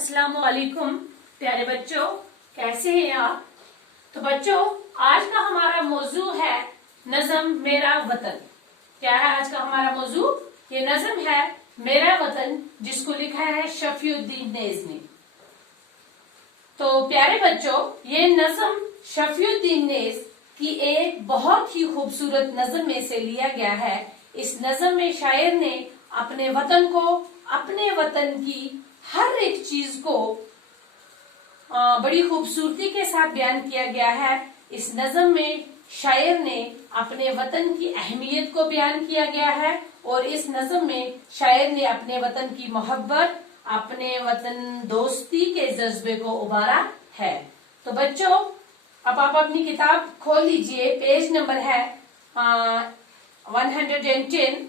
अस्सलाम वालेकुम प्यारे बच्चों, कैसे हैं आप। तो बच्चों, आज का हमारा मौजू है नज़म मेरा वतन। क्या है आज का हमारा मौजू? ये नज़म है मेरा वतन, जिसको लिखा है शफीउद्दीन नेज ने। तो प्यारे बच्चों, ये नज़म शफीउद्दीन नेज की एक बहुत ही खूबसूरत नज़म में से लिया गया है। इस नज़म में शायर ने अपने वतन को, अपने वतन की हर एक चीज को बड़ी खूबसूरती के साथ बयान किया गया है। इस नज़म में शायर ने अपने वतन की अहमियत को बयान किया गया है और इस नज़म में शायर ने अपने वतन की मोहब्बत, अपने वतन दोस्ती के जज्बे को उभारा है। तो बच्चों, अब आप अपनी किताब खोल लीजिए। पेज नंबर है 110।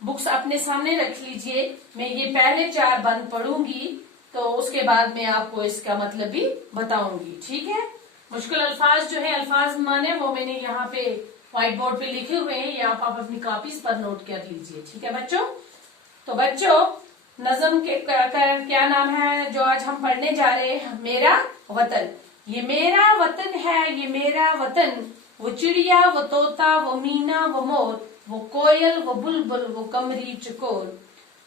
बुक्स अपने सामने रख लीजिए। मैं ये पहले 4 बंद पढ़ूंगी, तो उसके बाद मैं आपको इसका मतलब भी बताऊंगी। ठीक है। मुश्किल अल्फाज जो है, अल्फाज माने वो मैंने यहाँ पे व्हाइट बोर्ड पे लिखे हुए हैं, ये आप अपनी कॉपीज पर नोट कर लीजिए। ठीक है बच्चों। तो बच्चों, नज़म के क्या नाम है जो आज हम पढ़ने जा रहे हैं? मेरा वतन। ये मेरा वतन है, ये मेरा वतन। वो चिड़िया, वो तोता, वो मीना, वो मोर, वो कोयल, वो बुलबुल, वो कमरी चकोर,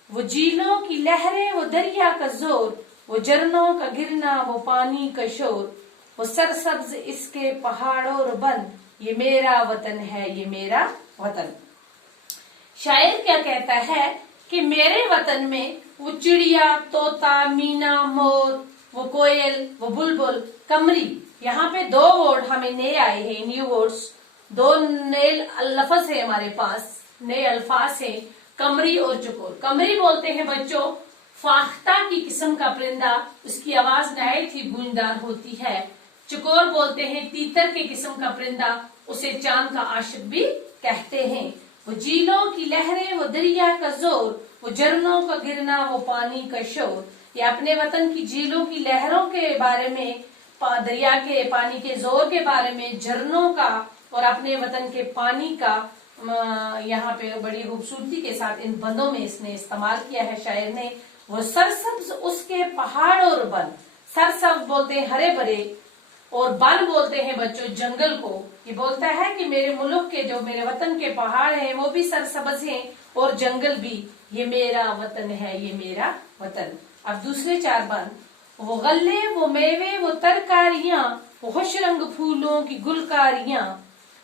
वो झीलों की लहरें, वो दरिया का जोर, वो झरनों का गिरना, वो पानी का शोर, वो सरसब्ज इसके पहाड़ों और बन, ये मेरा वतन है, ये मेरा वतन। शायर क्या कहता है कि मेरे वतन में वो चिड़िया, तोता, मीना, मोर, वो कोयल, वो बुलबुल, कमरी, यहाँ पे 2 वर्ड हमें नए आए हैं, न्यू वर्ड्स। 2 नए लफ्ज है हमारे पास, नए अल्फाज है, कमरी और चकोर। कमरी बोलते हैं बच्चों फाख्ता की किस्म का परिंदा, उसकी आवाज नहायत ही गूंजदार होती है। चकोर बोलते हैं तीतर के किस्म का परिंदा, उसे चांद का आशिक भी कहते हैं। वो झीलों की लहरें, वो दरिया का जोर, वो झरनों का गिरना, वो पानी का शोर। ये अपने वतन की झीलों की लहरों के बारे में, दरिया के पानी के जोर के बारे में, झरनों का और अपने वतन के पानी का यहाँ पे बड़ी खूबसूरती के साथ इन बंदों में इसने इस्तेमाल किया है शायर ने। वो सरसब्ज उसके पहाड़ और बन, सरसब्ज बोलते हैं हरे भरे, और बन बोलते हैं बच्चों जंगल को। ये बोलता है कि मेरे मुल्क के, जो मेरे वतन के पहाड़ हैं, वो भी सरसब्ज हैं और जंगल भी। ये मेरा वतन है, ये मेरा वतन। अब दूसरे 4 बन। वो गल्ले, वो मेवे, वो तरकारियां, वो खुश रंग फूलों की गुलकारियां,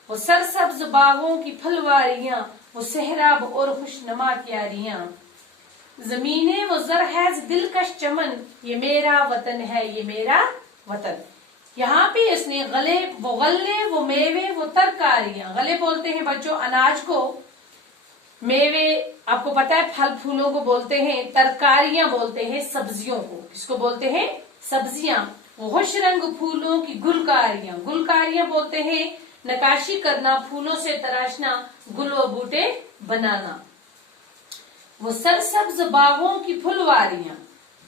वो सरसब्ज बागों की फलवारियां, वो सहराब और खुशनुमा क्यारियां, जमीने वो जरहैज दिलकश चमन, ये मेरा वतन है, ये मेरा वतन। यहाँ पे इसने गले, वो मेवे, वो तरकारियां। गले बोलते हैं बच्चों अनाज को, मेवे आपको पता है फल फूलों को बोलते हैं, तरकारियां बोलते हैं सब्जियों को। किसको बोलते हैं? सब्जियां। वो खुश रंग फूलों की गुलकारियां, गुलकारियां बोलते हैं नकाशी करना, फूलों से तराशना, गुल व बूटे बनाना। वो सरसब्ज बागों की फुलवारियां,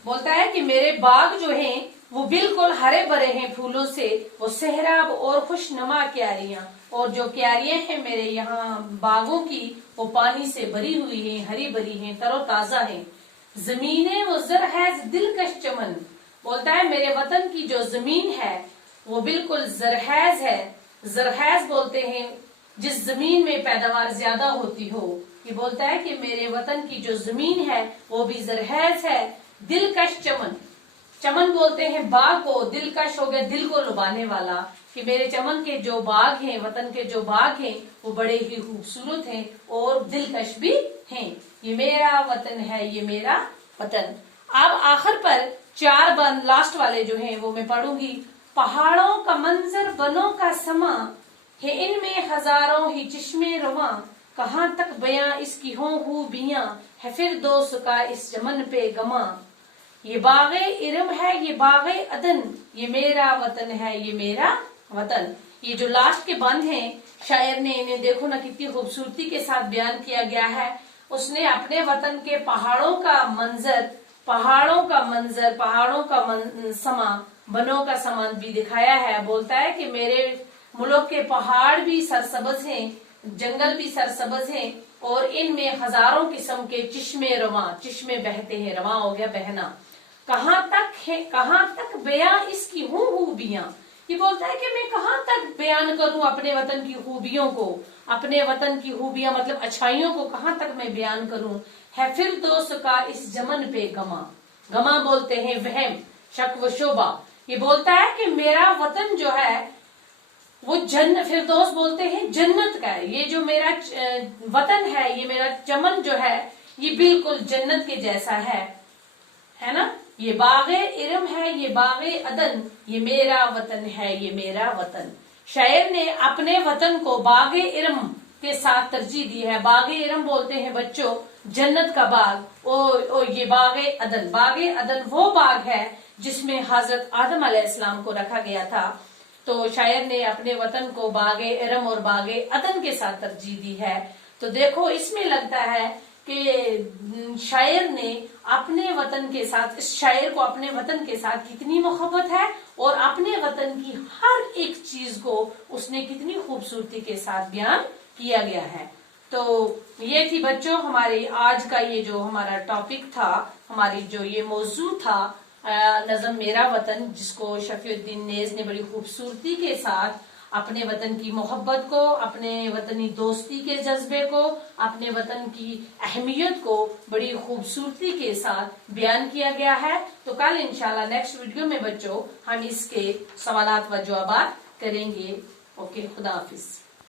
बोलता है कि मेरे बाग जो हैं वो बिल्कुल हरे भरे हैं फूलों से। वो सहराब और खुशनुमा क्यारियां, और जो क्यारियां हैं मेरे यहाँ बागों की, वो पानी से भरी हुई हैं, हरी भरी हैं, तरोताजा हैं। जमीने वो जरहैज दिलकश चमन, बोलता है मेरे वतन की जो जमीन है वो बिल्कुल जरहैज है। जरहैज बोलते हैं जिस जमीन में पैदावार ज्यादा होती हो। ये बोलता है कि मेरे वतन की जो जमीन है वो भी जरहैज है। दिलकश चमन, चमन बोलते हैं बाग को, दिलकश हो गया दिल को लुभाने वाला, कि मेरे चमन के जो बाग हैं, वतन के जो बाग हैं, वो बड़े ही खूबसूरत हैं और दिलकश भी हैं। ये मेरा वतन है, ये मेरा वतन। अब आखिर पर 4 बंद लास्ट वाले जो हैं वो मैं पढ़ूंगी। पहाड़ों का मंजर, बनों का समा है, इनमें हजारों ही चश्मे रवां, कहाँ तक बयां इसकी हो खूबियां, है फिर दोस्त का इस चमन पे गमा। ये बागे इरम है, ये बागे अदन, ये मेरा वतन है, ये मेरा वतन। ये जो लास्ट के बंद हैं शायर ने, इन्हें देखो ना कितनी खूबसूरती के साथ बयान किया गया है। उसने अपने वतन के पहाड़ों का मंजर, पहाड़ों का समा, बनों का समान भी दिखाया है। बोलता है कि मेरे मुल्क के पहाड़ भी सरसब्ज हैं, जंगल भी सरसब्ज हैं, और इनमें हजारों किस्म के चिश्मे रवां, चिश्मे बहते हैं, रवां हो गया बहना। कहाँ तक है, कहाँ तक बयां इसकी खूबियां। ये बोलता है कि मैं कहाँ तक बयान करूं अपने वतन की खूबियों को, अपने वतन की खूबियां मतलब अच्छाइयों को कहाँ तक मैं बयान करूं। है फिर दोस्त का इस जमन पे गमा, गमा बोलते हैं वहम, शक व शोबा। ये बोलता है कि मेरा वतन जो है वो फिरदौस बोलते हैं जन्नत का है। ये जो मेरा वतन है, ये मेरा चमन जो है ये बिल्कुल जन्नत के जैसा है ना। ये बागे इरम है, ये बागे अदन, ये मेरा वतन है, ये मेरा वतन। शायर ने अपने वतन को बागे इरम के साथ तरजीह दी है। बागे इरम बोलते हैं बच्चों जन्नत का बाग। ओ ये बागे अदन, बागे अदन वो बाग है जिसमें हजरत आदम अलैहिस्सलाम को रखा गया था। तो शायर ने अपने वतन को बागे इरम और बागे अदन के साथ तरजीह दी है। तो देखो इसमें लगता है कि शायर ने अपने वतन के साथ, इस शायर को अपने वतन के साथ कितनी मोहब्बत है और अपने वतन की हर एक चीज को उसने कितनी खूबसूरती के साथ बयान किया गया है। तो ये थी बच्चों हमारे आज का ये जो हमारा टॉपिक था, हमारी जो ये मौजू था नज़म मेरा वतन, जिसको शफीउद्दीन नेज ने बड़ी खूबसूरती के साथ अपने वतन की मोहब्बत को, अपने वतनी दोस्ती के जज्बे को, अपने वतन की अहमियत को बड़ी खूबसूरती के साथ बयान किया गया है। तो कल इंशाल्लाह नेक्स्ट वीडियो में बच्चों हम इसके सवालात व जवाबात करेंगे। ओके, खुदा हाफिज।